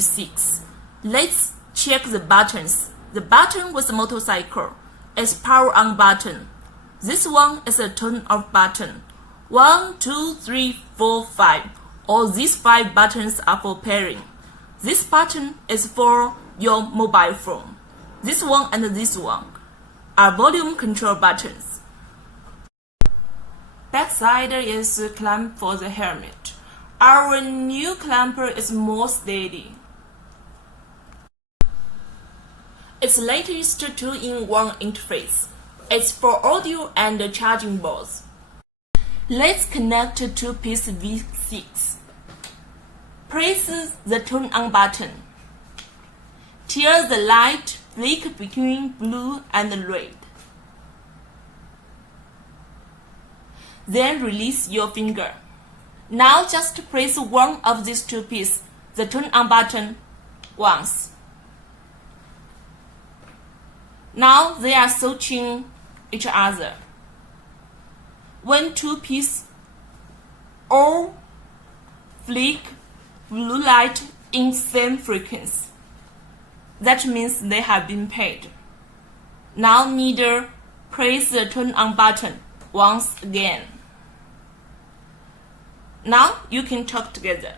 6. Let's check the buttons. The button with the motorcycle is power on button. This one is a turn off button. 1, 2, 3, 4, 5. All these 5 buttons are for pairing. This button is for your mobile phone. This one and this one are volume control buttons. Backside is the clamp for the helmet. Our new clamper is more steady. It's latest 2-in-1 interface. It's for audio and charging both. Let's connect to piece V6. Press the turn on button. Till the light flick between blue and red. Then release your finger. Now just press one of these 2 pieces, the turn on button, once. Now they are searching each other. When 2 pieces all flick blue light in same frequency, that means they have been paired. Now neither press the turn on button once again. Now you can talk together.